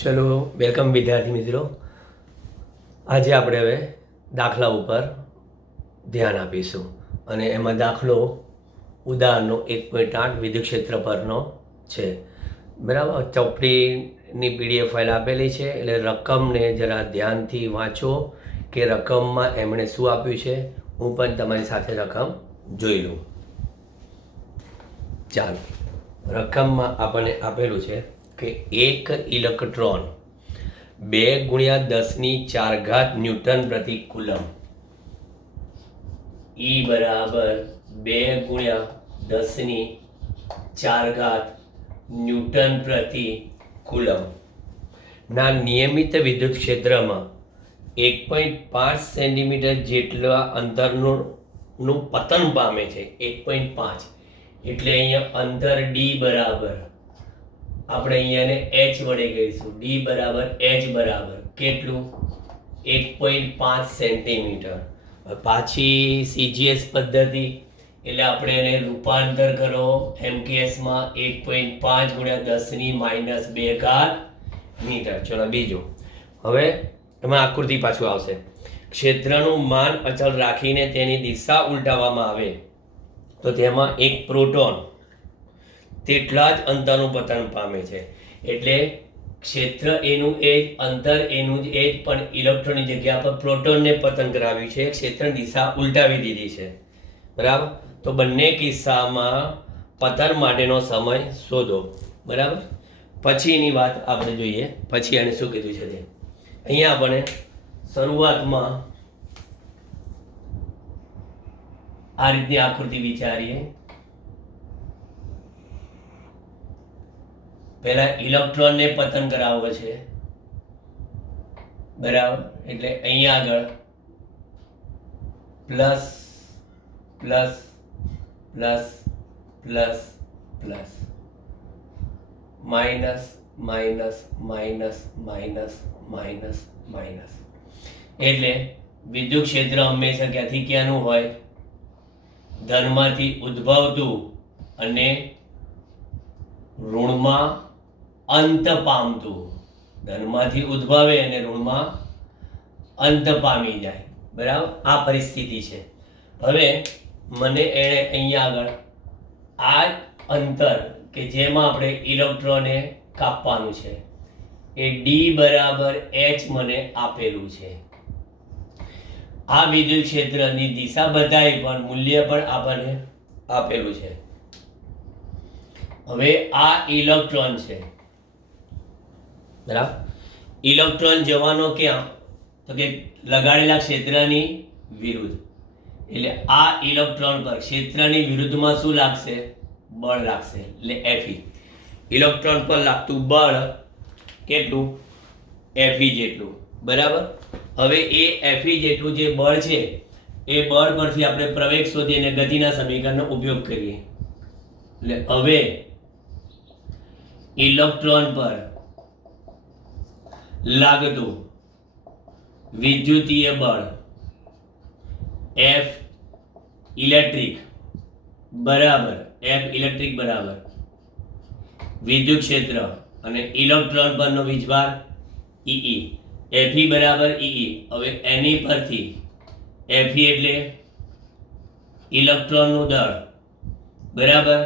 ચલો વેલકમ વિદ્યાર્થી મિત્રો. આજે આપણે હવે દાખલા ઉપર ધ્યાન આપીશું અને એમાં દાખલો ઉદાહરણનો 1.8 વિદ્યુત ક્ષેત્ર પરનો છે. બરાબર, ચોપડીની PDF ફાઇલ આપેલી છે એટલે રકમને જરા ધ્યાનથી વાંચો કે રકમમાં એમણે શું આપ્યું છે. હું પણ તમારી સાથે રકમ જોઈ લઉં. ચાલો, રકમમાં આપણને આપેલું છે કે એક ઇલેક્ટ્રોન 2 × 10⁴ ન્યૂટન પ્રતિ કુલમ, E બરાબર 2 × 10⁴ ન્યૂટન પ્રતિ કુલમ ના નિયમિત વિદ્યુત ક્ષેત્રમાં 1.5 સેન્ટીમીટર જેટલા અંતરનું પતન પામે છે. 1.5 એટલે અહીંયા અંતર D બરાબર આપણે અહીંયાને h વડે કહીશું. D બરાબર h બરાબર કેટલું? 1.5 સેન્ટીમીટર. પાછી CGS પદ્ધતિ એટલે આપણે એને રૂપાંતર કરો MKS માં 1.5 × 10⁻² મીટર. ચલો બીજું, હવે એમાં આકૃતિ પાછું આવશે. ક્ષેત્રનું માન અચળ રાખીને તેની દિશા ઉલટાવવામાં આવે તો તેમાં એક પ્રોટોન તેટલા જ અંતરનું પતન પામે છે. એટલે ક્ષેત્ર એનું એ જ, અંતર એનું જ એ જ, પણ ઇલેક્ટ્રોનની જગ્યા પર પ્રોટોનને પતન કરાવ્યું છે. ક્ષેત્રની દિશા ઉલટાવી દીધી છે. બરાબર, તો બંને કિસ્સામાં પતન માટેનો સમય શોધો. બરાબર, પછીની વાત આપણે જોઈએ. પછી એને શું કીધું છે તે અહીંયા આપણે શરૂઆતમાં આ રીતની આકૃતિ વિચારીએ. પહેલા ઇલેક્ટ્રોનને પતન કરાવવો છે. બરાબર, એટલે અહીંયા આગળ plus plus plus plus plus minus minus minus minus minus minus. એટલે વિદ્યુત ક્ષેત્ર હંમેશા ક્યાંથી ક્યાંનું હોય? ધનમાંથી ઉદ્ભવતું અને ઋણમાં અંત પામતું. ધનમાંથી ઉદ્ભવે અને ઋણમાં અંત પામી જાય. બરાબર, આ પરિસ્થિતિ છે. હવે મને એણે અહીંયા આગળ આ અંતર કે જેમાં આપણે ઇલેક્ટ્રોનને કાપવાનું છે એ D બરાબર h મને આપેલું છે. આ વિદ્યુત ક્ષેત્રની દિશા બતાવી પણ મૂલ્ય પણ આપણને આપેલું છે. હવે આ ઇલેક્ટ્રોન છે. બરાબર, ઇલેક્ટ્રોન જવાનો ક્યાં? તો કે લગાડેલા ક્ષેત્રની વિરુદ્ધ. એટલે આ ઇલેક્ટ્રોન પર ક્ષેત્રની વિરુદ્ધમાં શું લાગશે? બળ લાગશે. એટલે Fe. ઇલેક્ટ્રોન પર લાગતું બળ કેટલું? Fe જેટલું. બરાબર, હવે એ Fe જેટલું જે બળ છે એ બળ પરથી આપણે પ્રવેગ શોધી અને ગતિના સમીકરણનો ઉપયોગ કરીએ. એટલે હવે ઇલેક્ટ્રોન પર લાગતું વિદ્યુતીય બળ F ઇલેક્ટ્રિક બરાબર વિદ્યુત ક્ષેત્ર અને ઇલેક્ટ્રોન પરનો વીજભાર EE. Fe બરાબર EE. હવે એની પરથી Fe એટલે ઇલેક્ટ્રોનનું દળ બરાબર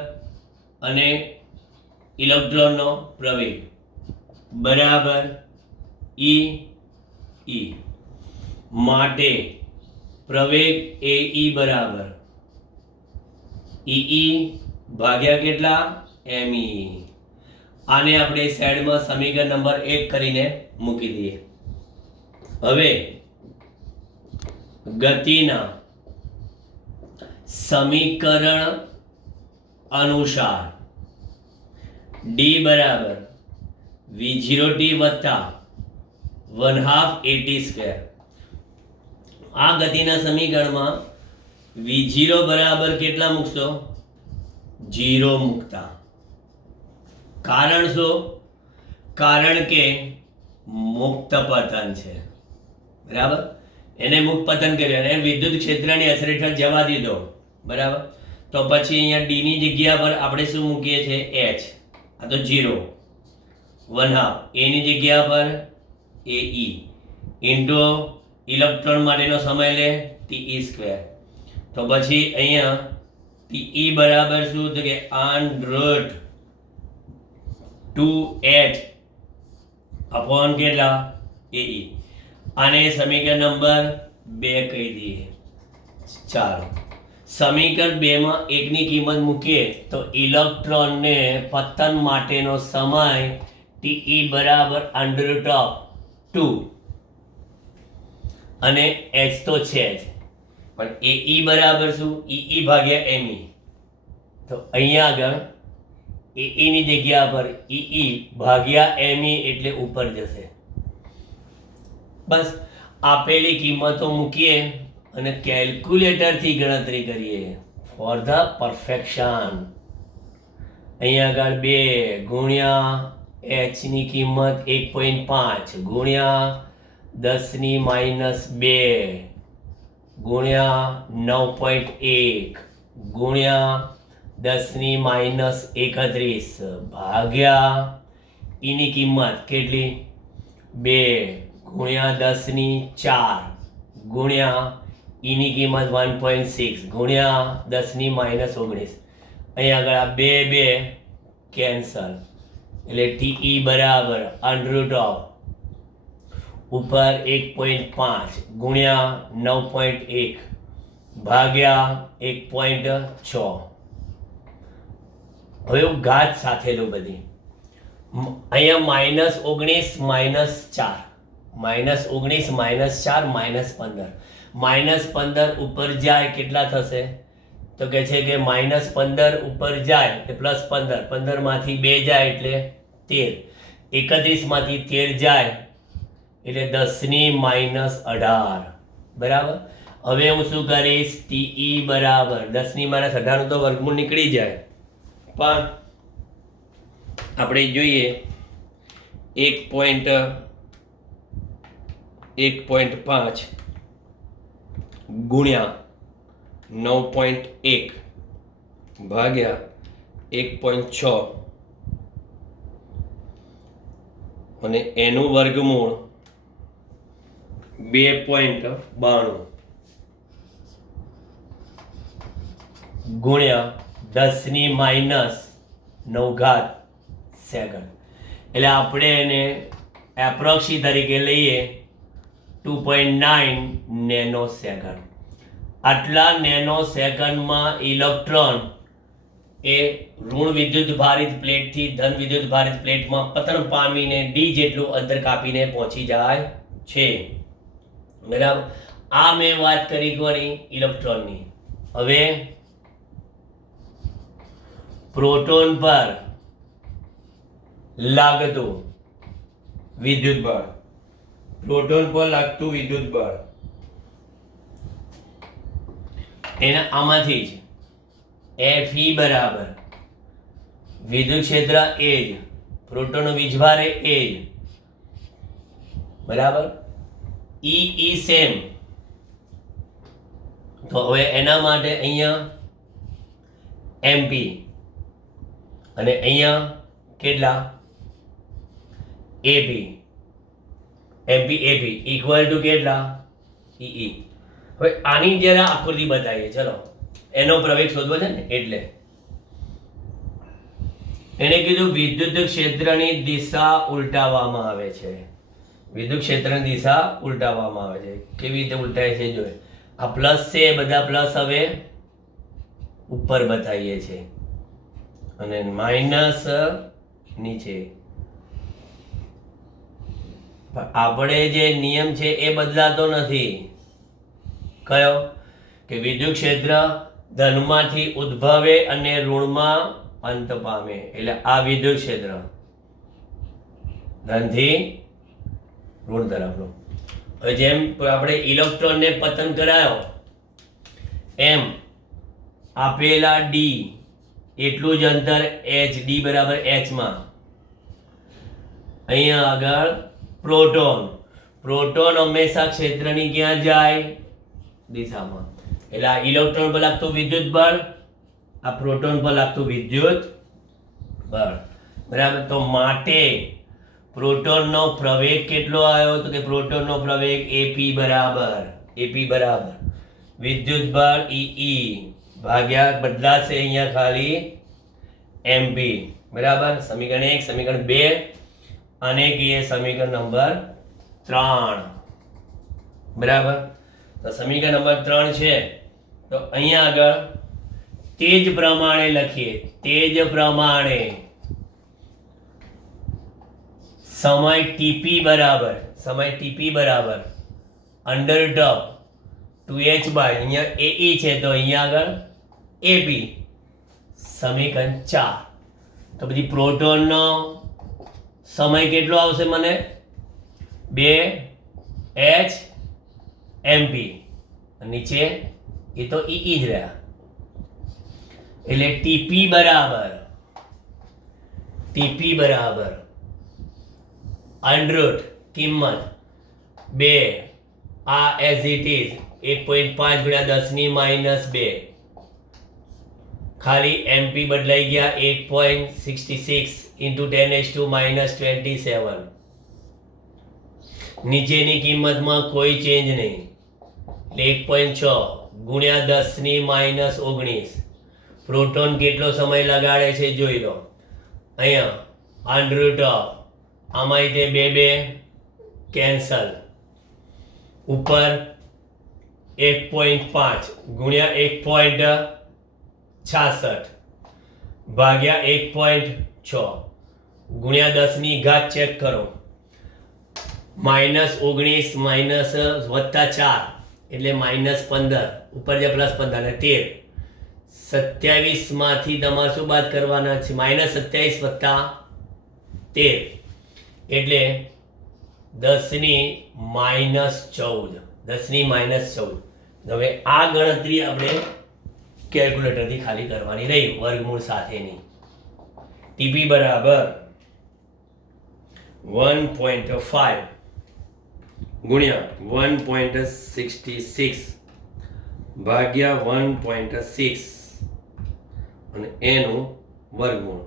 અને ઇલેક્ટ્રોનનો પ્રવેગ બરાબર E માટે પ્રવેગ એ E બરાબર EE ભાગ્યા કેટલા? ME. આને આપણે સાઈડમાં સમીકરણ નંબર 1 કરીને મૂકી દઈએ. હવે ગતિના સમીકરણ અનુસાર D બરાબર V0t વત્તા 1/2 AT². આ ગતિના સમીકરણમાં V0 બરાબર કેટલા મૂકશો? 0 મૂકતા. કારણ શું? કારણ કે મુક્ત પતન છે. બરાબર, એને મુક્ત પતન કર્યું અને વિદ્યુત ક્ષેત્રની અસર હેઠળ જવા દીધો. બરાબર, તો પછી અહીંયા D ની જગ્યા પર આપણે શું મૂકીએ છીએ? H. આ તો 0. 1/2 એની જગ્યા પર એ ઈ ઇન્ટુ ઇલેક્ટ્રોન માટેનો સમય લે ટી સ્ક્વેર. તો પછી અહીંયા ટી બરાબર શું તો કે √2h અપોન કેટલા એ ઈ. આને સમીકરણ નંબર 2 કહી દઈએ. ચાલો સમીકરણ 2 માં 1 ની કિંમત મૂકીએ તો ઇલેક્ટ્રોનને પતન માટેનો સમય ટી બરાબર √2 અને h તો છે જ, પણ એ બરાબર શું ઈ ભાગ્યા એમઈ. તો અહીંયા આગળ એ ની જગ્યા પર ઈ ભાગ્યા એમઈ એટલે ઉપર જશે. બસ આપેલી કિંમતો મૂકીએ અને કેલ્ક્યુલેટરથી ગણતરી કરીએ ફોર ધ પરફેક્શન. અહીંયા આગળ 2 ગુણ્યા h ની કિંમત 1.5 ગુણ્યા 10⁻² ગુણ્યા 9.1 ગુણ્યા 10⁻31 ભાગ્યા ઈની કિંમત કેટલી 2 ગુણ્યા 10⁴ ગુણ્યા ઈની કિંમત 1.6 ગુણ્યા 10⁻19. અહીંયા આગળ આ 2 કેન્સલ એટલે ટી બરાબર √2 ઉપર 1.5 ગુણ્યા 9.1 ભાગ્યા 1.6. હવે હું ઘાત સાથે લો બધી. અહીંયા -19 -4 -15 ઉપર જાય કેટલા થશે તો કહે છે કે -15 ઉપર જાય એટલે +15 15 માંથી 2 જાય એટલે 13 31 માંથી 13 જાય એટલે 10⁻18 બરાબર. હવે હું શું કરીશ ટી બરાબર 10⁻18 નું તો વર્ગમૂળ નીકળી જાય, પણ આપણે જોઈએ 1.5 ગુણ્યા 9.1 ભાગ્યા 1.6 અને એનું વર્ગમૂળ 2.92 ગુણ્યા 10⁻9 સેકન્ડ. એટલે આપણે એને એપ્રોક્સી તરીકે લઈએ 2.9 નેનો સેકન્ડ. આટલા નેનો સેકન્ડમાં ઇલેક્ટ્રોન એ ઋણ વિદ્યુત ભારિત પ્લેટથી ધન વિદ્યુત ભારિત પ્લેટમાં પતન પામીને ડી જેટલું અંતર કાપીને પહોંચી જાય છે. બરાબર. આ મેં વાત કરી કોની ઇલેક્ટ્રોનની. હવે પ્રોટોન પર લાગતું વિદ્યુત બળ, પ્રોટોન પર લાગતું વિદ્યુત બળ એના આમાંથી જ Fe બરાબર વિદ્યુત ક્ષેત્ર એ જ પ્રોટોનનો વીજભાર એ જ બરાબર ઈ સેમ. તો હવે એના માટે અહીંયા એમપી અને અહીંયા કેટલા એપી ઇક્વલ ટુ કેટલા ઈ. હવે આની જરા આકૃતિ બતાવીએ. ચલો એનો પ્રવેગ શોધવો છે ને એટલે એને કીધું વિદ્યુત ક્ષેત્રની દિશા ઉલટાવવામાં આવે છે. વિદ્યુત ક્ષેત્રની દિશા ઉલટાવવામાં આવે છે. કેવી રીતે ઉલટાય છે જોઈએ. આ પ્લસ છે એ બધા પ્લસ હવે ઉપર બતાવીએ છે અને માઇનસ નીચે. આપણે જે નિયમ છે એ બદલાતો નથી. કયો કે વિદ્યુત ક્ષેત્ર ધનમાંથી ઉદ્ભવે અને ઋણમાં અંત પામે. એટલે આ વિદ્યુત ક્ષેત્ર ધનથી ઋણ તરફનું. હવે જેમ આપણે ઇલેક્ટ્રોનને પતન કરાયો એમ આપેલા ડી એટલું જ અંતર h d બરાબર h માં અહીંયા આગળ પ્રોટોન હંમેશા ક્ષેત્રની ક્યાં જાય દિશામાં. એટલે આ ઇલેક્ટ્રોન પર લાગતું વિદ્યુત બળ, આ પ્રોટોન પર લાગતું વિદ્યુત બળ બરાબર. તો માટે પ્રોટોનનો પ્રવેગ કેટલો આવ્યો? તો કે પ્રોટોનનો પ્રવેગ એપી બરાબર વિદ્યુતભાર ઈ ભાગ્યા બદલાશે અહીંયા ખાલી એમપી બરાબર. સમીકરણ 1, સમીકરણ 2 અને કે સમીકરણ નંબર 3 બરાબર. તો સમીકરણ નંબર 3 છે તો અહીંયા આગળ તે જ પ્રમાણે લખીએ, તે જ પ્રમાણે સમય ટીપી બરાબર અંડર ટપ 2h બાય અહીંયા એઈ છે તો અહીંયા આગળ એપી. સમીકરણ 4 તો પછી પ્રોટોનનો સમય કેટલો આવશે મને? 2h MP. નીચે એ તો ઈ જ રહ્યા એટલે ટીપી બરાબર અંડર કિંમત 2 આ એઝ ઇટ ઇઝ 1.5 ગુણ્યા 10⁻². ખાલી એમપી બદલાઈ ગયા 8.66 ઇન્ટુ 10⁻27. નીચેની કિંમતમાં કોઈ ચેન્જ નહીં એટલે 1.6 ગુણ્યા 10⁻19. પ્રોટોન કેટલો સમય લગાડે છે જોઈ લો. અહીંયા અંડર ટોપ આમાં તે 2 કેન્સલ. ઉપર 1.5 ગુણ્યા 1.66 ભાગ્યા 1.6 ગુણ્યા 10 ઘાત ચેક કરો. -19 માઇનસ વત્તા 4 એટલે -15 ઉપર જે +15 અને 13. 27 માંથી તમારે શું બાદ કરવાના છે? -27 વત્તા 13 એટલે 10⁻14. 10⁻14. હવે આ ગણતરી આપણે કેલ્ક્યુલેટરથી ખાલી કરવાની રહી વર્ગમૂળ સાથેની. ટીપી બરાબર 1.5 ગુણ્યા 1.66 ભાગ્યા 1.6 અને એનું વર્ગમૂળ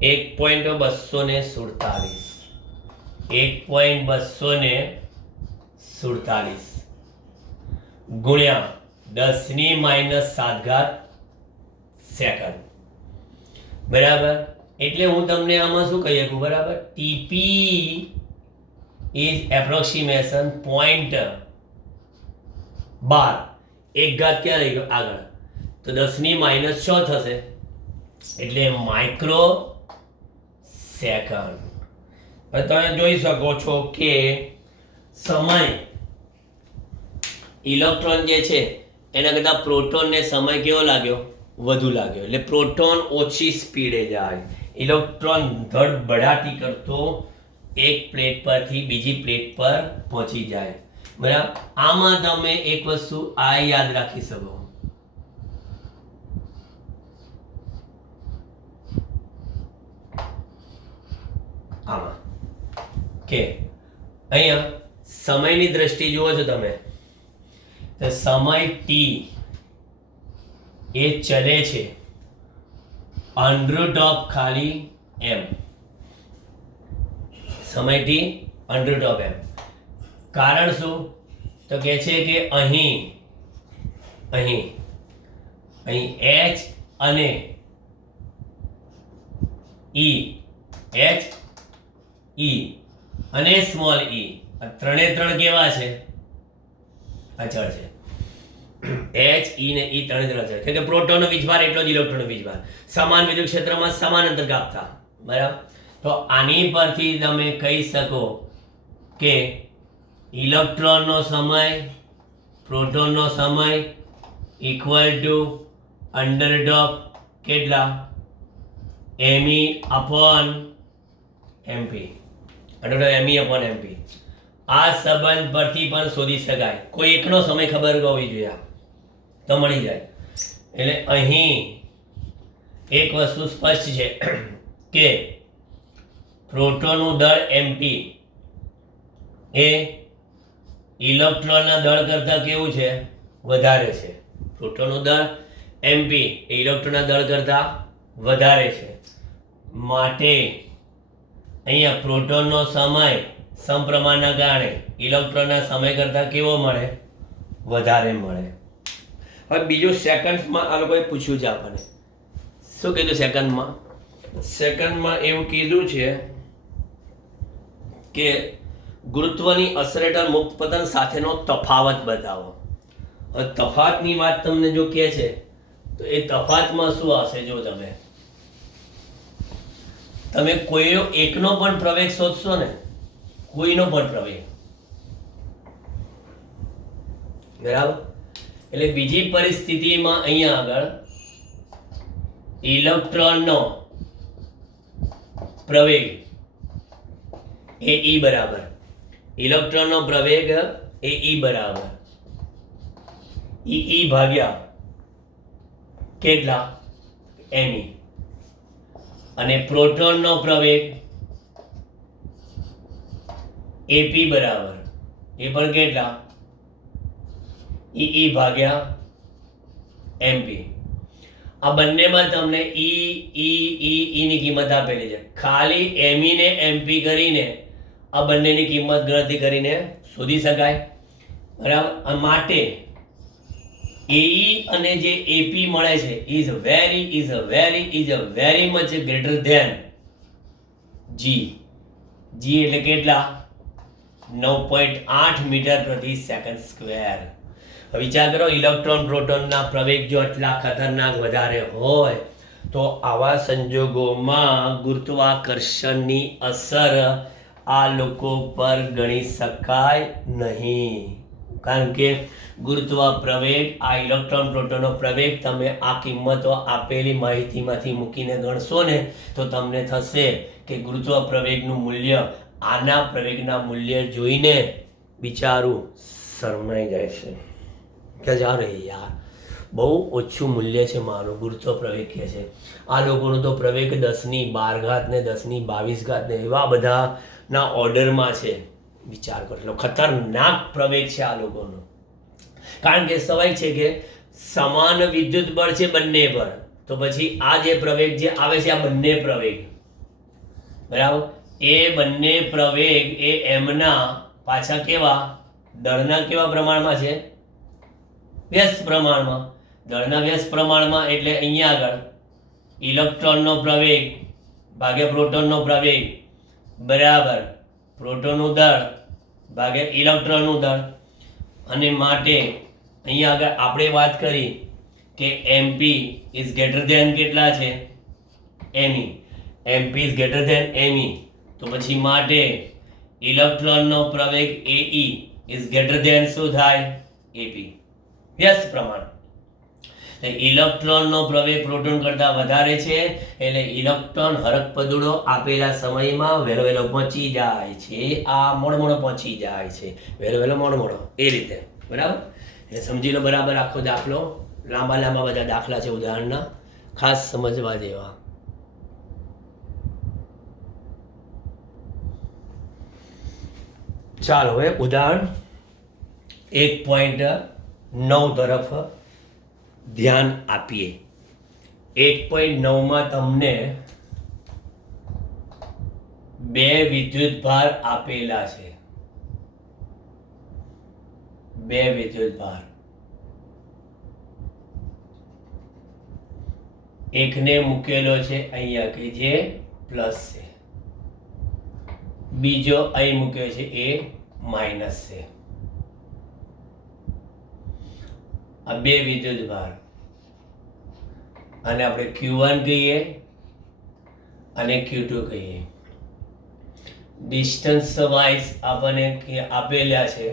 1.247 ગુણ્યા 10⁻7 સેકન્ડ બરાબર. એટલે હું તમને આમાં શું કહી શકું બરાબર? TP is approximation 0.12. 1 ઘાત ક્યાં રહી ગયો આગળ? તો 10⁻6 થશે એટલે માઇક્રો સેકન્ડ. હવે તમે જોઈ શકો છો કે સમય ઇલેક્ટ્રોન જે છે એના કરતાં પ્રોટોનને સમય કેવો લાગ્યો? વધુ લાગ્યો. એટલે પ્રોટોન ઓછી સ્પીડે જાય, ઇલેક્ટ્રોન ધડબડાટી કરતો એક પ્લેટ પરથી બીજી પ્લેટ પર પહોંચી જાય બરાબર. આમાં તમે એક વસ્તુ આ યાદ રાખી શકો આમાં કે અહીંયા સમયની દ્રષ્ટિ જુઓ છો તમે તો સમય ટી એ ચલે છે અંડર ટોપ ખાલી એમ. સમય ટી અંડર ટોપ એમ. કારણ શું? તો કે છે કે અહીં એચ અને ઈ એચ ઈ અને સ્મોલ ઈ ત્રણે ત્રણ કેવા છે? અચળ છે. એચ ઈ ને ઈ ત્રણે ત્રણ છે કે પ્રોટોનનો વીજભાર એટલો જ ઇલેક્ટ્રોનનો વીજભાર. સમાન વિદ્યુત ક્ષેત્રમાં સમાન અંતર કાપતા બરાબર. તો આની પરથી તમે કહી શકો કે ઇલેક્ટ્રોનનો સમય પ્રોટોનનો સમય ઇક્વલ ટુ અંડર ટોપ કેટલા? M E upon MP. અંડર ટોપ એમઈ અપોન એમપી. આ સંબંધ પરથી પણ શોધી શકાય. કોઈ એકનો સમય ખબર હોવી જોઈએ તો મળી જાય. એટલે અહીં એક વસ્તુ સ્પષ્ટ છે કે પ્રોટોનનું દળ એમપી એ ઇલેક્ટ્રોનના દળ કરતાં કેવું છે? વધારે છે. પ્રોટોનનું દળ એમપી એ ઇલેક્ટ્રોનના દળ કરતાં વધારે છે. માટે અહીંયા પ્રોટોનનો સમય સમપ્રમાણના કારણે ઇલેક્ટ્રોનના સમય કરતાં કેવો મળે? વધારે મળે. હવે બીજું સેકન્ડ્સમાં આ લોકોએ પૂછ્યું છે આપણને. શું કીધું સેકન્ડમાં? સેકન્ડમાં એવું કીધું છે કે ગુરુત્વની અસર હેઠળ મુક્ત પતન સાથેનો તફાવત બતાવો. હવે તફાવતની વાત તમને જો કહે છે તો એ તફાવતમાં શું હશે? જો તમે કોઈનો એકનો પણ પ્રવેગ શોધશો ને, કોઈનો પણ પ્રવેગ, બરાબર, એટલે બીજી પરિસ્થિતિમાં અહીંયા આગળ ઇલેક્ટ્રોનનો પ્રવેગ એ ઈ બરાબર, ઇલેક્ટ્રોનનો પ્રવેગ એ ઈ બરાબર ઈ ભાગ્યા કેટલા? એમઈ. અને પ્રોટોનનો પ્રવેગ એપી બરાબર એ પણ કેટલા? ઈ ભાગ્યા એમપી. આ બંનેમાં તમને ઈની કિંમત આપેલી છે. ખાલી એમઈ ને એમપી કરીને આ બંનેની કિંમત ગણતરી કરીને શોધી શકાય, બરાબર. માટે એઈ અને જે એપી મળે છે is very much greater than g. G એટલે કેટલા? 9.8 મીટર પ્રતિ સેકન્ડ સ્ક્વેર. વિચાર કરો, ઇલેક્ટ્રોન પ્રોટોનના પ્રવેગ જો આટલા ખતરનાક વધારે હોય તો આવા સંજોગોમાં ગુરુત્વાકર્ષણની અસર આ લોકો પર ગણી શકાય નહીં. કારણ કે ગુરુત્વ પ્રવેગ, આ ઇલેક્ટ્રોન પ્રોટોનનો પ્રવેગ, તમે આ કિંમતો આપેલી માહિતીમાંથી મૂકીને ગણશો ને તો તમને થશે કે ગુરુત્વ પ્રવેગનું મૂલ્ય આના પ્રવેગના મૂલ્ય જોઈને બિચારું શરમાઈ જાય છે કે યાર બહુ ઓછું મૂલ્ય છે મારું, ગુરુત્વ પ્રવેગ કહે છે. આ લોકોનું તો પ્રવેગ 10^12 ને 10^22 ને એવા બધાના ઓર્ડરમાં છે. વિચાર કરો, એટલો ખતરનાક પ્રવેગ છે આ લોકોનો. કારણ કે સવાય છે કે સમાન વિદ્યુત બળ છે બંને પર, તો પછી આ જે પ્રવેગ જે આવે છે, આ બંને પ્રવેગ, બરાબર, એ બંને પ્રવેગ એ એમના પાછા કેવા દળના કેવા પ્રમાણમાં છે? વ્યસ્ત પ્રમાણમાં. દળના વ્યસ્ત પ્રમાણમાં એટલે અહીંયા આગળ ઇલેક્ટ્રોનનો પ્રવેગ ભાગ્યા પ્રોટોનનો પ્રવેગ બરાબર પ્રોટોનનું દળ ભાગ્યા ઇલેક્ટ્રોનનું દળ. અને માટે અહીંયા આગળ આપણે વાત કરી કે એમપી ઇઝ ગ્રેટર ધેન કેટલા છે? ME. MP is greater than ME. તો પછી માટે ઇલેક્ટ્રોનનો પ્રવેગ એઈ ઇઝ ગ્રેટર ધેન શું થાય? એપી. વ્યસ્ત પ્રમાણ. ઇલેક્ટ્રોનનો પ્રવેગ પ્રોટોન કરતાં વધારે છે એટલે ઇલેક્ટ્રોન હરકપદુડો આપેલા સમયમાં વહેલો પહોંચી જાય છે. આ મોડો પહોંચી જાય છે, વહેલો મોડો એ રીતે, બરાબર. એટલે સમજી લો બરાબર. આખો દાખલો લાંબા બધા દાખલા છે ઉદાહરણના, ખાસ સમજવા જેવા. ચાલો હવે ઉદાહરણ 1.9 તરફ ધ્યાન આપીએ. 1.9માં તમને બે વિદ્યુતભાર આપેલા છે. બે વિદ્યુતભાર, એકને મૂકેલો છે અહીંયા કે જે પ્લસ છે, બીજો અહીં મૂક્યો છે એ માઇનસ છે. આ બે વિદ્યુતભાર અને આપણે Q1 કહીએ અને Q2 કહીએ. ડિસ્ટન્સ વાઇઝ આપણને આપેલા છે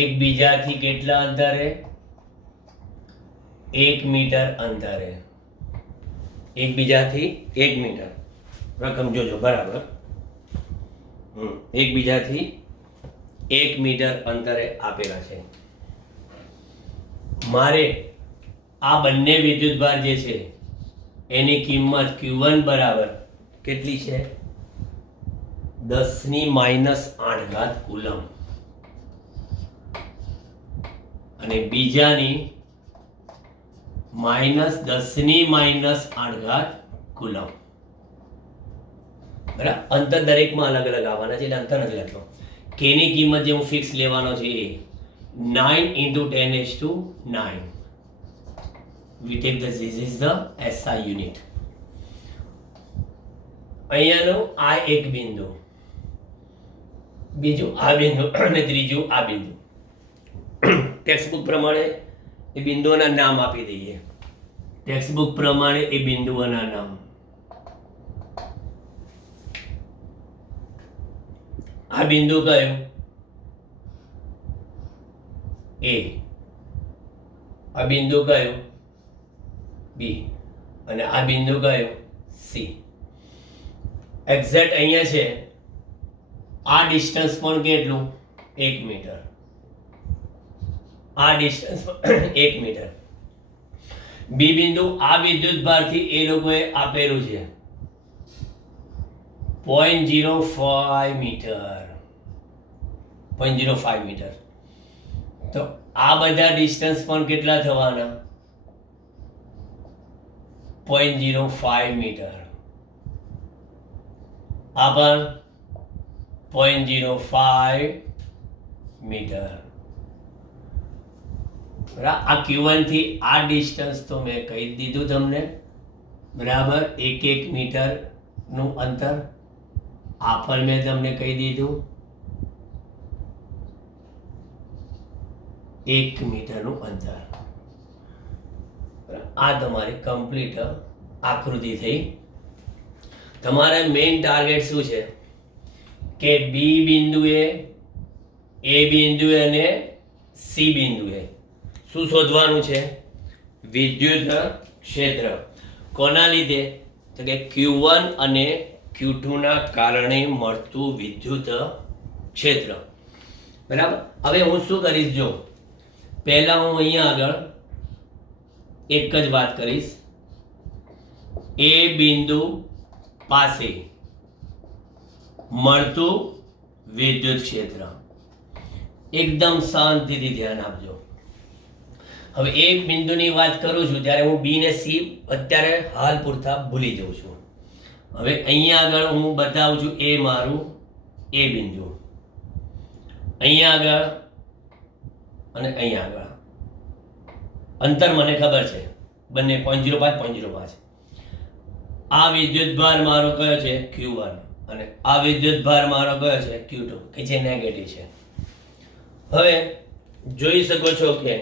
એકબીજાથી કેટલા અંતરે? 1 મીટર અંતરે. એકબીજાથી 1 મીટર. રકમ જોજો બરાબર. એકબીજાથી 1 મીટર અંતરે આપેલા છે. મારે આ બંને વિદ્યુતભાર જે છે એની કિંમત Q1 બરાબર કેટલી છે? 10⁻8 કુલમ અને બીજાની -10⁻8 કુલમ. બરાબર. અંતર દરેકમાં અલગ અલગ આવવાના છે એટલે અંતર નથી લખતો. કેની કિંમત જે હું ફિક્સ લેવાનો છે એ 9 × 10⁹. We take this is the SI unit. અહીંયાનો આ એક બિંદુ, બીજું આ બિંદુ અને ત્રીજું આ બિંદુ. ટેક્સ્ટબુક પ્રમાણે એ બિંદુઓના નામ આપી દઈએ. ટેક્સ્ટબુક પ્રમાણે એ બિંદુઓના નામ. આ બિંદુ કયું? એ. આ બિંદુ કયું? બી. અને આ બિંદુ કયું? સી. એક્ઝેક્ટ અહીંયા છે આ ડિસ્ટન્સ પણ કેટલું? 1 મીટર. આ ડિસ્ટન્સ 1 મીટર. બી બિંદુ આ વિદ્યુત ભારથી એ લોકોએ આપેલું છે 0.05 મીટર. 0.05 મીટર. તો આ બધા ડિસ્ટન્સ પણ કેટલા થવાના? 0.05 મીટર. આ પણ 0.05 મીટર. બરાબર. આ Q1 થી આ ડિસ્ટન્સ તો મેં કહી દીધું તમને, બરાબર, 1 મીટર નું અંતર. આ પણ મેં તમને કહી દીધું 1 મીટરનું અંતર. આ તમારી કમ્પ્લીટ આકૃતિ થઈ. તમારા મેઇન ટાર્ગેટ શું છે કે બી બિંદુએ, એ બિંદુએ અને સી બિંદુએ શું શોધવાનું છે? વિદ્યુત ક્ષેત્ર. કોના લીધે? તો કે Q1 અને Q2 ના કારણે મળતું વિદ્યુત ક્ષેત્ર. બરાબર. હવે હું શું કરીશ, જો પહેલા હું અહીંયા આગળ એક જ વાત કરીશ. એ બિંદુ પાસે મળતું વિદ્યુત ક્ષેત્ર. એકદમ શાંતિથી ધ્યાન આપજો. હવે એક બિંદુની વાત કરું છું ત્યારે હું બી ને સી અત્યારે હાલ પૂરતા ભૂલી જાઉં છું. હવે અહીંયા આગળ હું બતાવું છું એ મારું એ બિંદુ, અહીંયા આગળ અને અહીંયા આગળ અંતર મને ખબર છે બંને 0.05 0.05. આ વિદ્યુત ભાર મારો કયો છે? Q1. અને આ વિદ્યુત ભાર મારો કયો છે? Q2, કે જે નેગેટિવ છે. હવે જોઈ શકો છો કે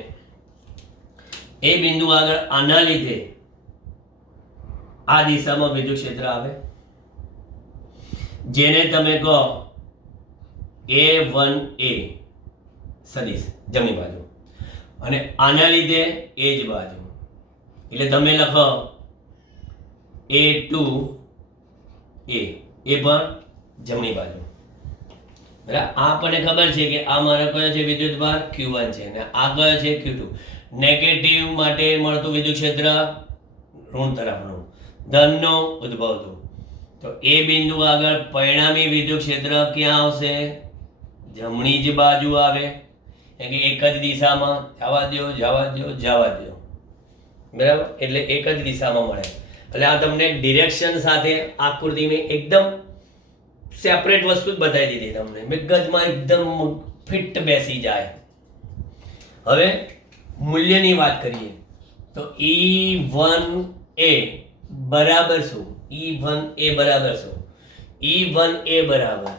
એ બિંદુ આગળ આના લીધે આ દિશામાં વિદ્યુત ક્ષેત્ર આવે, જેને તમે કહો A1A સદિશ જમણી બાજુ, અને આના લીધે એ જ બાજુ, એટલે તમે લખો A2A, એ પણ જમણી બાજુ. બરાબર. આ આપણને ખબર છે કે આ મારો કયો છે વિદ્યુત ભાર? Q1 છે, અને આ કયો છે? Q2. નેગેટિવ માટે મળતું વિદ્યુત ક્ષેત્ર ઋણ તરફનું, ધનનું ઉદ્ભવતું. તો એ બિંદુ આગળ પરિણામી વિદ્યુત ક્ષેત્ર ક્યાં આવશે? જમણી જ બાજુ આવે, કેમ કે એક જ દિશામાં. જવા દો, જવા દો, જવા દો. બરાબર. એટલે એક જ દિશામાં મળે. એટલે આ તમને ડિરેક્શન સાથે આકૃતિ મેં એકદમ સેપરેટ વસ્તુ જ બતાવી દીધી તમને. વિગતમાં એકદમ ફિટ બેસી જાય. હવે મૂલ્યની વાત કરીએ તો E1A બરાબર શું? E1A બરાબર શું? E1A બરાબર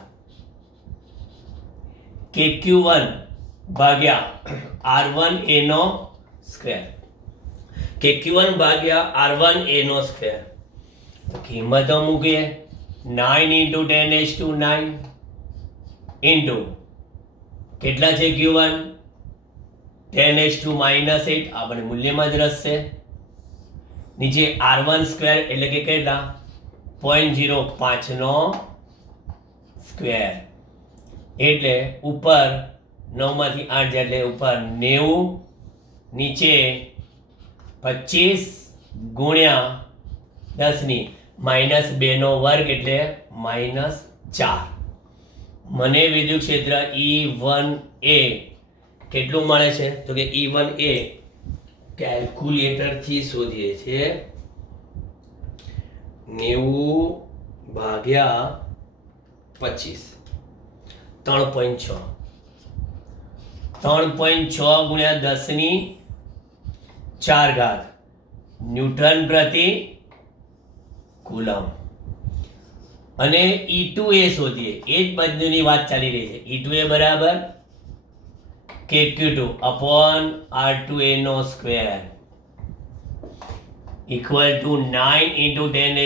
KQ1 ભાગ્યા R1A નો સ્ક્વેર. KQ1 ભાગ્યા R1A નો સ્ક્વેર. તો કિંમતો મૂકીએ 9 × 10⁹ ઇન્ટુ કેટલા છે Q1? 10⁻⁸. આપણે મૂલ્યમાં જ રસ છે. નીચે R1 સ્ક્વેર એટલે કે કેટલા? 0.05 નો સ્ક્વેર. એટલે ઉપર 9 માંથી 8 જાય એટલે ઉપર 90, નીચે 25 ગુણ્યા 10 -2 નો વર્ગ એટલે -4. મને વિદ્યુત ક્ષેત્ર E1A કેટલું મળે છે? તો કે E1A કેલ્ક્યુલેટરથી શોધીએ છીએ 90 ભાગ્યા 25 3.6 3.6 ગુણ્યા 10⁴ ન્યૂટન પ્રતિ કુલમ. અને E2 એ શોધીએ, એ જ બધુંની વાત ચાલી રહી છે. E2 એ બરાબર KQ2 upon R2A નો square equal to 9 into 10⁹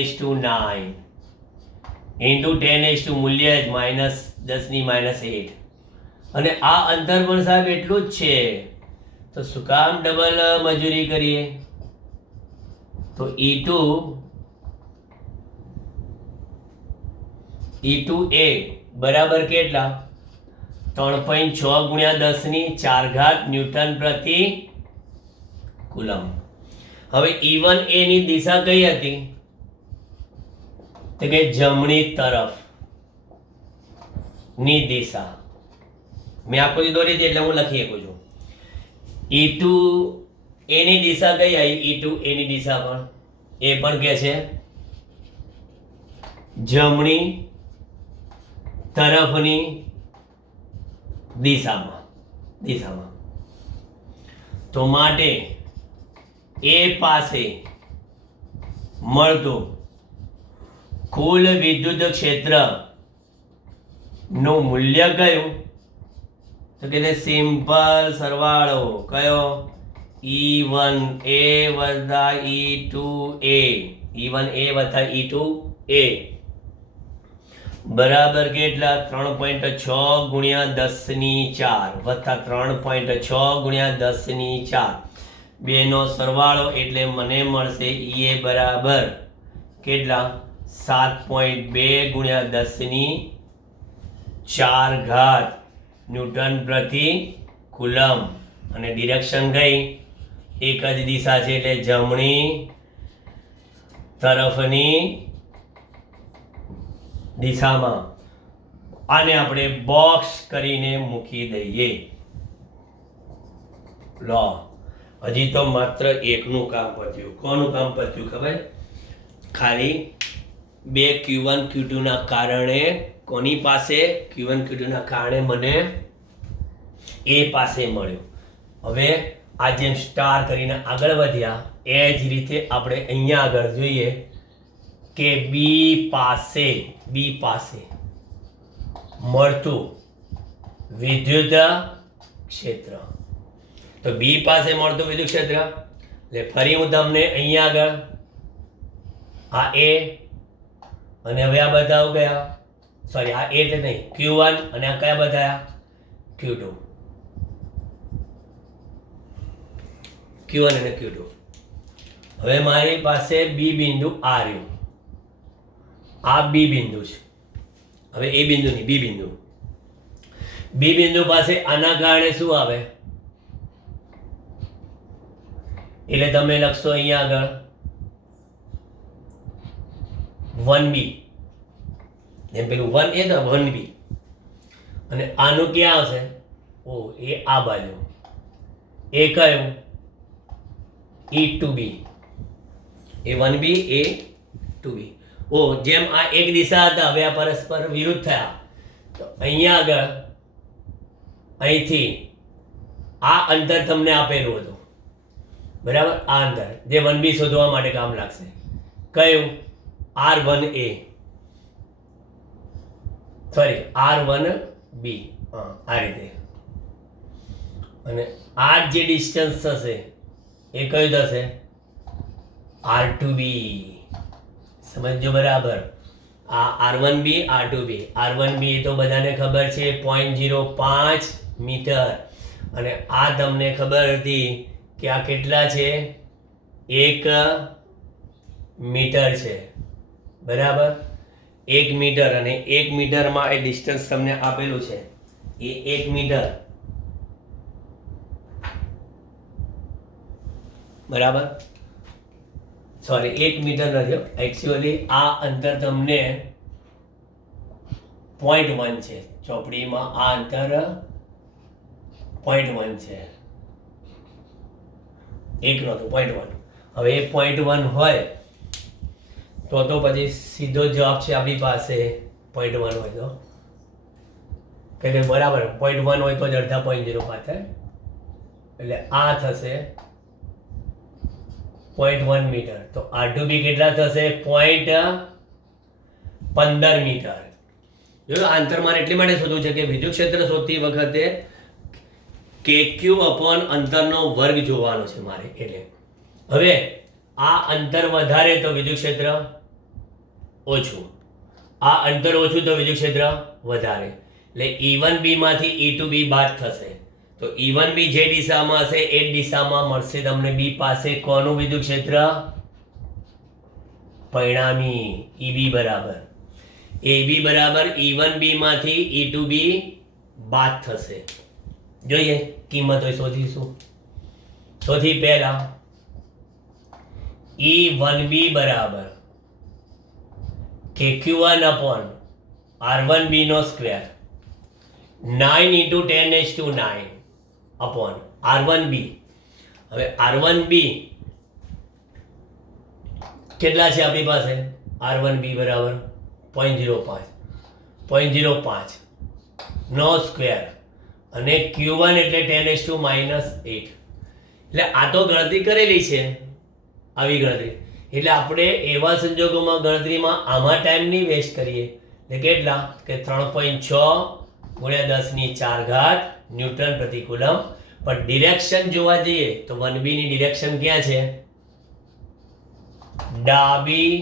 into 10⁻, મૂલ્ય જ -10⁻8. અને આ અંતર પણ સાહેબ એટલું જ છે, તો શું કામ ડબલ મજૂરી કરીએ? તો E2A બરાબર કેટલા? 3.6 ગુણ્યા 10⁴ ન્યૂટન પ્રતિ કુલમ. હવે E1A ની દિશા કઈ હતી? તો કે જમણી તરફ ની દિશા. મેં આકૃતિ દોરી હતી એટલે હું લખી શકું છું. E2A ની દિશા કઈ આવી? E2A ની દિશા પણ કે છે જમણી તરફની દિશામાં. તો માટે એ પાસે મળતું કુલ વિદ્યુત ક્ષેત્ર નું મૂલ્ય કયું? તો કે સિમ્પલ સરવાળો કયો? E1A વત્તા E2A, E1A વત્તા E2A બરાબર કેટલા? 3.6 ગુણ્યા 10⁴ વત્તા 3.6 ગુણ્યા 10⁴ બેનો સરવાળો, એટલે મને મળશે EA બરાબર કેટલા? 7.2 ગુણ્યા 10⁴ ન્યૂટન પ્રતિ કુલમ. અને ડિરેક્શન કઈ? એક જ દિશા છે એટલે જમણી તરફની દિશામાં. આને આપણે બોક્સ કરીને મૂકી દઈએ. લો, હજી તો માત્ર એકનું કામ પત્યું. કોનું કામ પત્યું ખબર? ખાલી બે Q1 Q2 ના કારણે. કોની પાસે? Q1 Q2 ના કારણે મને એ પાસે મળ્યું. હવે આ જેમ સ્ટાર કરીને આગળ વધ્યા એ જ રીતે આપણે અહીંયા આગળ જોઈએ કે બી પાસે મળતું વિદ્યુત ક્ષેત્ર. તો બી પાસે મળતું વિદ્યુત ક્ષેત્ર એટલે ફરી હું તમને અહીંયા આગળ આ એ અને હવે આ બતાવ ગયા, સોરી આ એટલે નહીં Q1 અને આ કયા બતાવ્યા? Q2. Q1 અને Q2. હવે મારી પાસે બી બિંદુ આ રહ્યું, આ બી બિંદુ છે. હવે એ બિંદુ નહીં, બી બિંદુ પાસે આના કારણે શું આવે? એટલે તમે લખશો અહીંયા આગળ 1B, એમ પેલું 1A તો 1B. અને આનું ક્યાં આવશે? ઓ એ આ બાજુ. એ કયું? E2B. એ 1B, એ 2B. ઓ જેમ આ એક દિશા હતા, હવે આ પરસ્પર વિરુદ્ધ થયા. તો અહીંયા આગળ અહીંથી આ અંતર તમને આપેલું હતું, બરાબર? આ અંતર જે 1B શોધવા માટે કામ લાગશે. કયું? R1A, sorry R1B. આ રીતે. અને આ જે ડિસ્ટન્સ થશે એ કયું થશે? R2B. સમજો બરાબર? આ R1B, R2B. R1B તો બધાને ખબર છે 0.05 મીટર. અને આ તમને ખબર હતી કે આ કેટલા છે? 1 મીટર છે, બરાબર? 1 મીટર. અને 1 મીટરમાં એ ડિસ્ટન્સ તમને આપેલું છે, એ 1 મીટર, બરાબર? સોરી 1 મીટર નથી, એકચ્યુઅલી આ અંતર તમને 0.1 છે. ચોપડીમાં આ અંતર 0.1 છે, 1 નહોતું, 0.1. હવે એ 0.1 હોય તો પછી સીધો જવાબ છે આપણી પાસે 0.1 હોય તો કે બરાબર 0.1 હોય તો જ અડધા 0.05 થાય, એટલે આ થશે 0.1 મીટર. તો R2B કેટલા થશે? 0.15 મીટર. જો અંતર મારે એટલી માટે શોધવું છે કે વિદ્યુત ક્ષેત્ર શોધતી વખતે KQ અપોન અંતરનો વર્ગ જોવાનો છે મારે. એટલે હવે આ અંતર વધારે તો વિદ્યુત ક્ષેત્ર ઓછું, આ અંતર ઓછું તો વિદ્યુત ક્ષેત્ર વધારે. એટલે E1B માંથી E2B બાદ થશે. તો E1B જે દિશામાં હશે એ દિશામાં મળશે તમને B પાસે કોનું વિદ્યુત ક્ષેત્ર? પરિણામી EB બરાબર AB બરાબર E1B માંથી E2B બાદ થશે. જોઈએ કિંમતો શોધીશું. સૌથી પહેલા E1B બરાબર KQ1 upon R1B નો સ્ક્વેર 9 into 10⁹ upon R1B. હવે R1B કેટલા છે આપણી પાસે? R1B બરાબર 0.05 નો સ્ક્વેર અને Q1 એટલે 10⁻⁸. એટલે આ તો ગણતરી કરેલી છે, આવી ગણતરી. એટલે આપણે એવા સંજોગોમાં ગણતરીમાં આમાં ટાઈમ નહીં વેસ્ટ કરીએ. એટલે કેટલા કે 3.6 × 10⁴ ન્યૂટન પ્રતિ કુલમ. પણ ડિરેક્શન જોવા જઈએ તો 1B ની ડિરેક્શન ક્યાં છે? ડાબી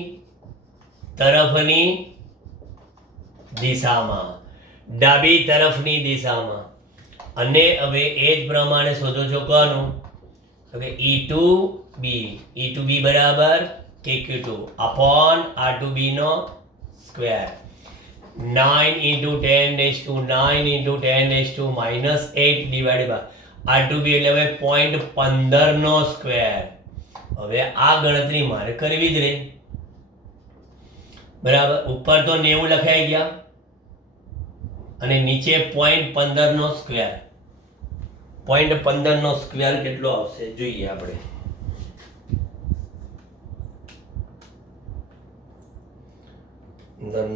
તરફની દિશામાં, ડાબી તરફની દિશામાં. અને હવે એ જ પ્રમાણે શોધો છો કોનું? હવે E2B બરાબર KQ2 upon R2B no square 9 into 10⁻⁹ divided by R2B એટલે હવે 0.15 નો સ્ક્વેર. હવે આ ગણતરી મારે કરવી જ રહી બરાબર. ઉપર તો 90 લખાઈ ગયા અને નીચે 0.15 નો સ્ક્વેર. 0.15 નો સ્ક્વેર કેટલો આવશે જોઈએ આપણે.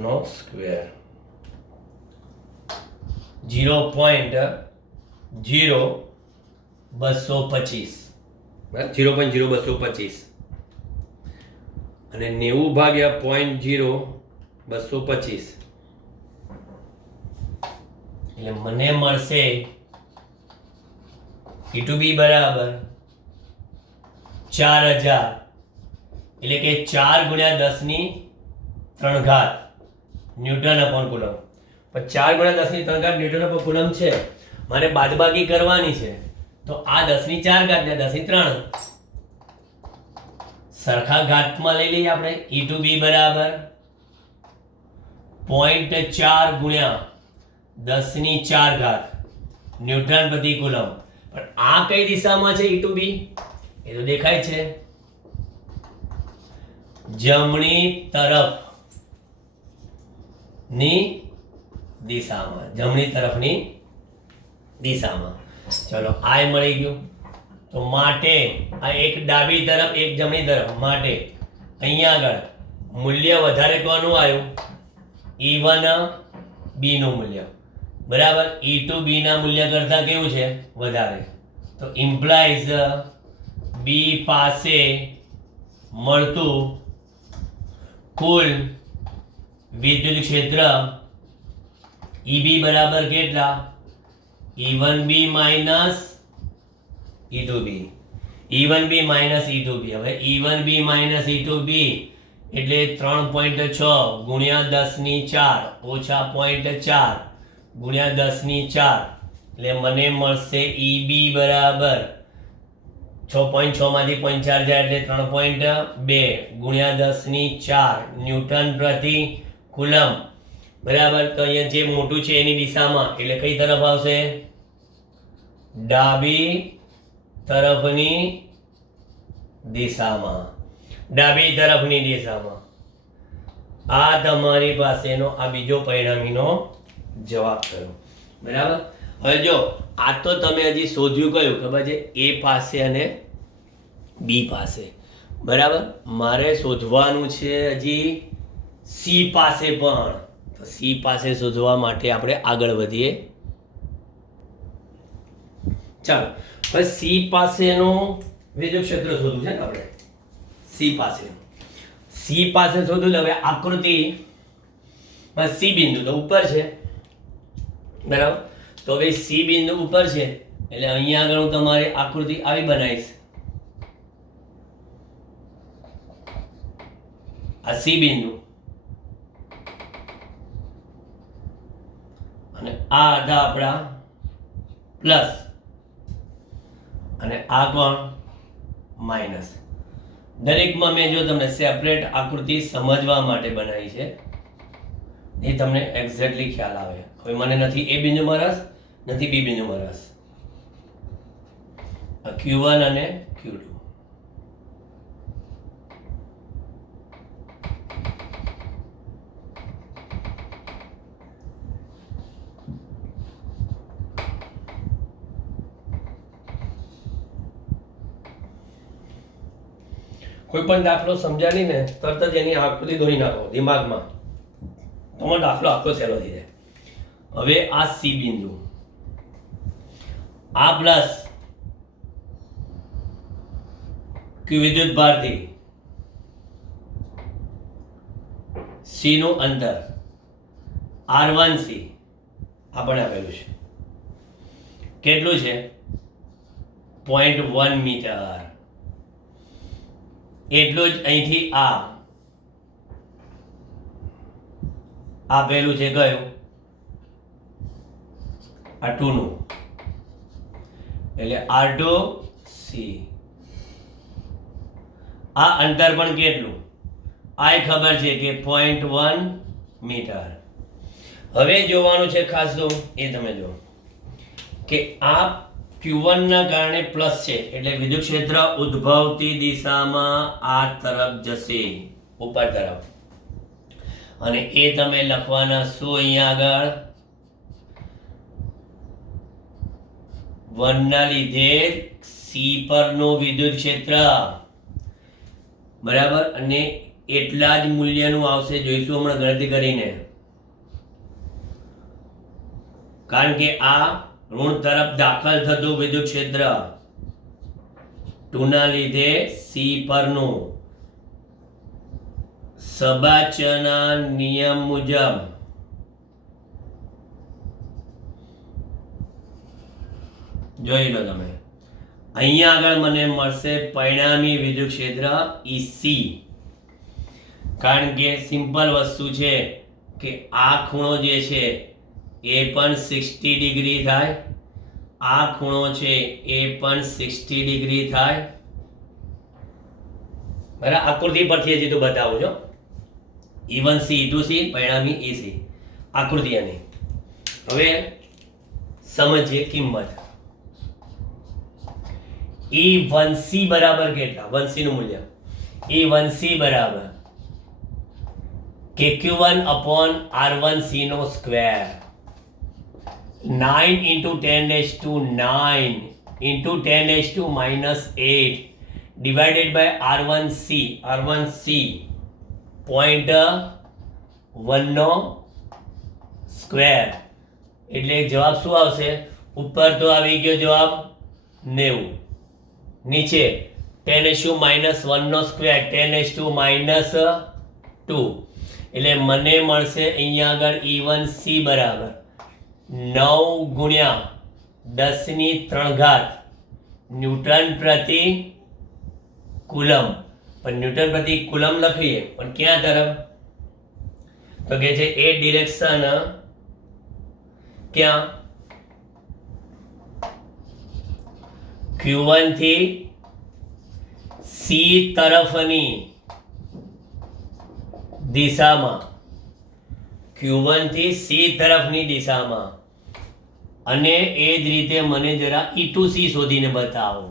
નો સ્ક્વેર 0.0225 0.0225 અને 90 ભાગ્યા 0.0225 એટલે મને મળશે E2B બરાબર 4000 એટલે કે 4 × 10⁻³ ન્યૂટન અપોન કુલમ. પણ 4 × 10⁻³ ન્યૂટન અપોન કુલમ છે, મારે બાદબાકી કરવાની છે. તો આ 10⁴ ને 10⁵ સરખા ઘાતમાં લઈ લઈએ આપણે. E2B બરાબર 0.4 × 10⁴ ન્યૂટન પ્રતિ કુલમ. પણ આ કઈ દિશામાં છે E2B? એ તો દેખાય છે જમણી તરફની દિશામાં, જમણી તરફની દિશામાં. ચલો આ મળી ગયું. તો માટે આ એક ડાબી તરફ એક જમણી તરફ, માટે અહીંયા આગળ મૂલ્ય વધારે કોનું આવ્યું? E1B નું મૂલ્ય બરાબર E2B ના મૂલ્ય કરતા કેવું છે? વધારે. તો ઇમ્પ્લાઇઝ B પાસે મળતું કુલ વિદ્યુત ક્ષેત્ર EB બરાબર કેટલા? E1B minus E2B. E1B minus E2B. હવે E1B minus E2B એટલે 3.6 ગુણ્યા 10⁴ ઓછા 0.4 ગુણ્યા 10⁴. એટલે મને મળશે EB બરાબર 6.6 માંથી 0.4 જાય એટલે 3.2 ગુણ્યા 10⁴ ન્યૂટન પ્રતિ કુલમ બરાબર. તો અહીંયા જે મોટું છે એની દિશામાં એટલે કઈ તરફ આવશે? ડાબી તરફની દિશામાં, ડાબી તરફની દિશામાં. આ તમારી પાસેનો આ બીજો પરિણામીનો જવાબ થયો બરાબર. હવે જો આ તો તમે હજી શોધ્યું કયું ખબર છે? A પાસે અને B પાસે બરાબર. મારે શોધવાનું છે હજી C પાસે પણ તો સી પાસે શોધવા માટે આપણે આગળ વધીએ. ચાલો હવે સી પાસેનું વિદ્યુત ક્ષેત્ર શોધવું છે ને આપણે. સી પાસે શોધવું. હવે આકૃતિ સી બિંદુ તો ઉપર છે, બરાબર. તો હવે સી બિંદુ ઉપર છે એટલે અહીંયા આગળ હું તમારી આકૃતિ આવી બનાવીશ. આ સી બિંદુ અને આ હતા આપણા પ્લસ અને આ કોણ માઇનસ. દરેકમાં મેં જો તમને સેપરેટ આકૃતિ સમજવા માટે બનાવી છે, એ તમને એક્ઝેક્ટલી ખ્યાલ આવે. હવે મને નથી એ બિંદુમાં રસ, નથી બી બિંદુમાં રસ. Q1 અને Q2. કોઈ પણ દાખલો સમજાવી ને તરત જ એની આકૃતિ દોરી નાખો દિમાગમાં, તમારો દાખલો આખો સહેલો થઈ જાય. હવે આ સી બિંદુ, આ પ્લસ Q વિદ્યુત ભારથી સી નું અંતર R1C આપણે આપેલું છે. કેટલું છે? 0.1 મીટર. એટલું જ અહીંથી આ આપેલું છે કયું? આ 2 નું, એટલે R2C. આ અંતર પણ કેટલું? આ ખબર છે કે 0.1 મીટર. હવે જોવાનું છે ખાસ તો એ તમે જો કે આ Q1 ના કારણે પ્લસ છે એટલે વિદ્યુત ક્ષેત્ર ઉદ્ભવતી દિશામાં આ તરફ જશે, ઉપર તરફ. અને એ તમે લખવાના શું અહીંયા આગળ? 1 ના લીધે સી પરનું વિદ્યુત ક્ષેત્ર, બરાબર. અને એટલા જ મૂલ્યનું આવશે, જોઈશું હમણાં ગણતરી કરીને. કારણ કે આ ઋણ તરફ દાખલ થતું વિદ્યુત ક્ષેત્ર 2 ના લીધે સી પરનું સબાચના નિયમ મુજબ જોઈ લો તમે. અહીંયા આગળ મને મળશે પરિણામી વિદ્યુત ક્ષેત્ર EC. કારણ કે સિમ્પલ વસ્તુ છે કે આ ખૂણો જે છે એ પણ 60 ડિગ્રી થાય, આ ખૂણો છે એ પણ 60 ડિગ્રી થાય, બરાબર. આકૃતિ પરથી હજી તો બતાવું છો. E1C E2C પરિણામી EC આકૃતિ આની. હવે સમજીએ કિંમત. E1C બરાબર કેટલા? 1C નું મૂલ્ય E1C બરાબર KQ1 upon R1C નો square, 9 into 10⁻⁹ into 10⁻⁻8 divided by R1C 0.1 નો સ્ક્વેર. એટલે જવાબ શું આવશે? ઉપર તો આવી ગયો જવાબ 90, નીચે 10⁻⁻1 નો સ્ક્વેર 10⁻2. એટલે મને મળશે અહીંયા આગળ E1C બરાબર 9 × 10⁻³ ન્યૂટન પ્રતિ કુલમ. પણ ન્યૂટન પ્રતિ કુલમ લખીએ પણ ક્યાં તરફ? તો કે છે એ ડિરેક્શન ક્યાં? Q1 થી C તરફની દિશામાં, Q1 થી C તરફની દિશામાં. અને એ જ રીતે મને જરા E2C શોધીને બતાવો.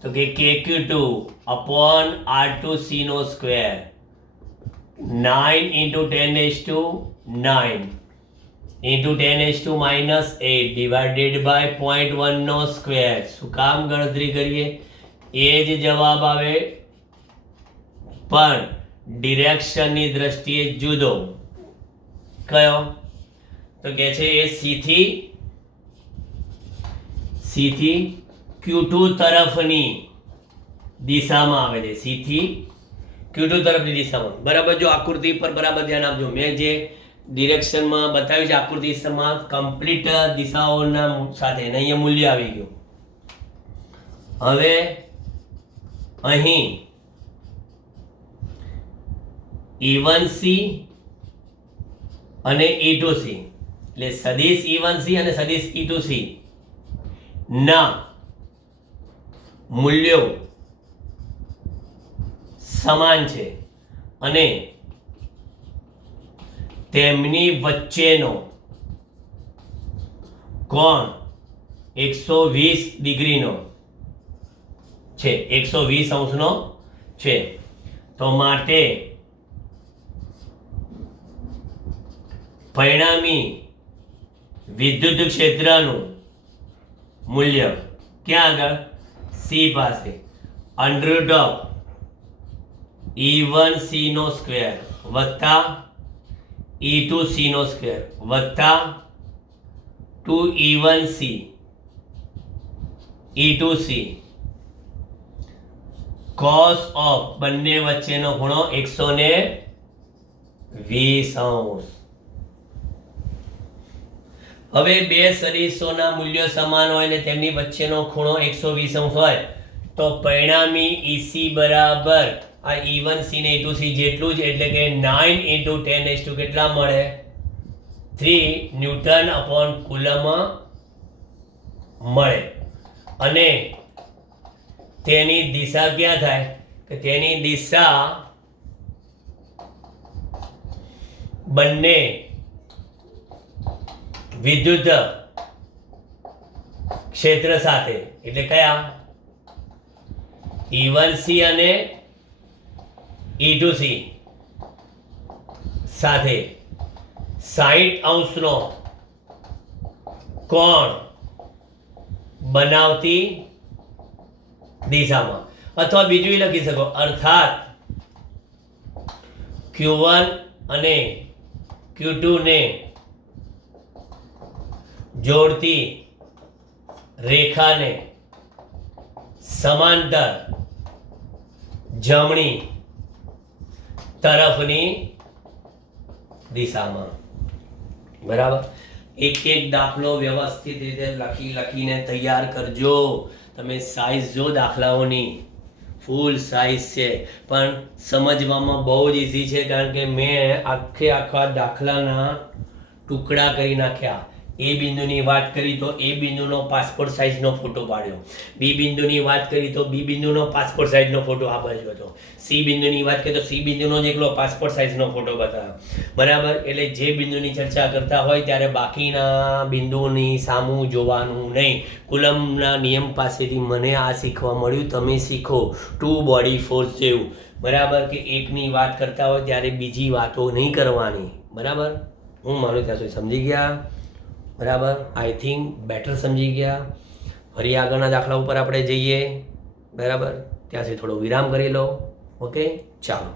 તો કે KQ2 upon R2C નો square 9 into 10⁻⁹ into 10⁻⁻8 divided by 0.1 નો સ્ક્વેર. શું કામ ગણતરી કરીએ? એ જ જવાબ આવે પણ ડિરેક્શનની દ્રષ્ટિએ જુદો. કયો? તો કે છે એ સી થી Q2 તરફની દિશામાં આવે છે. સી થી Q2 તરફની દિશામાં. બરાબર. જો આકૃતિ પર બરાબર ધ્યાન આપજો. મેં જે ડિરેક્શનમાં બતાવ્યું છે આકૃતિમાં કમ્પ્લીટ દિશાઓના સાથે અહીંયા મૂલ્ય આવી ગયું. હવે અહીં E1C અને E2C એટલે સદિશ E1C અને સદિશ E2C ના મૂલ્યો સમાન છે અને તેમની વચ્ચેનો કોણ 120 ડિગ્રીનો છે, 120 અંશનો છે. તો માટે પરિણામી વિદ્યુત ક્ષેત્રનું મૂલ્ય ક્યાં આગળ? સી પાસે √E1C નો સ્ક્વેર વત્તા E2C નો સ્ક્વેર વત્તા 2E1C E2C cos ઓફ બંને વચ્ચેનો ખૂણો 120 અંશ. હવે બે સદિશોના મૂલ્યો સમાન હોય ને તેમની વચ્ચેનો ખૂણો 120 અંશ હોય તો પરિણામી EC બરાબર આ E1C ને E2C જેટલું જ એટલે કે 9 × 10⁻² કેટલા મળે? 3 ન્યૂટન અપોન કુલમ મળે. અને તેની દિશા ક્યાં થાય? કે તેની દિશા બંને વિદ્યુત ક્ષેત્ર સાથે એટલે કયા? E1C અને E2C સાથે 60 અંશનો કોણ બનાવતી દિશામાં. અથવા બીજું લખી શકો અર્થાત Q1 અને Q2 ને જોડતી રેખાને સમાંતર જમણી તરફની દિશામાં. બરાબર. એક એક દાખલો વ્યવસ્થિત રીતે લખીને તૈયાર કરજો. તમે સાઈઝ જો દાખલાઓની ફૂલ સાઈઝ છે પણ સમજવામાં બહુ જ ઇઝી છે કારણ કે મેં આખા દાખલાના ટુકડા કરી નાખ્યા. એ બિંદુની વાત કરી તો એ બિંદુનો પાસપોર્ટ સાઇઝનો ફોટો પાડ્યો. બી બિંદુની વાત કરી તો બી બિંદુનો પાસપોર્ટ સાઇઝનો ફોટો આ બાજુ હતો. સી બિંદુની વાત કરી તો સી બિંદુનો જ એકલો પાસપોર્ટ સાઇઝનો ફોટો બતાવ્યો. બરાબર. એટલે જે બિંદુની ચર્ચા કરતા હોય ત્યારે બાકીના બિંદુની સામું જોવાનું નહીં. કુલમના નિયમ પાસેથી મને આ શીખવા મળ્યું. તમે શીખો 2 બોડી ફોર્સ જેવું. બરાબર. કે એકની વાત કરતા હોય ત્યારે બીજી વાતો નહીં કરવાની. બરાબર. હું માનું ત્યાં સુધી સમજી ગયા? બરાબર. આઈ થિંક બેટર સમજી ગયા. ફરી આગળના દાખલા ઉપર આપણે જઈએ. બરાબર. ત્યાં સુધી થોડો વિરામ કરી લો. ઓકે, ચાલો.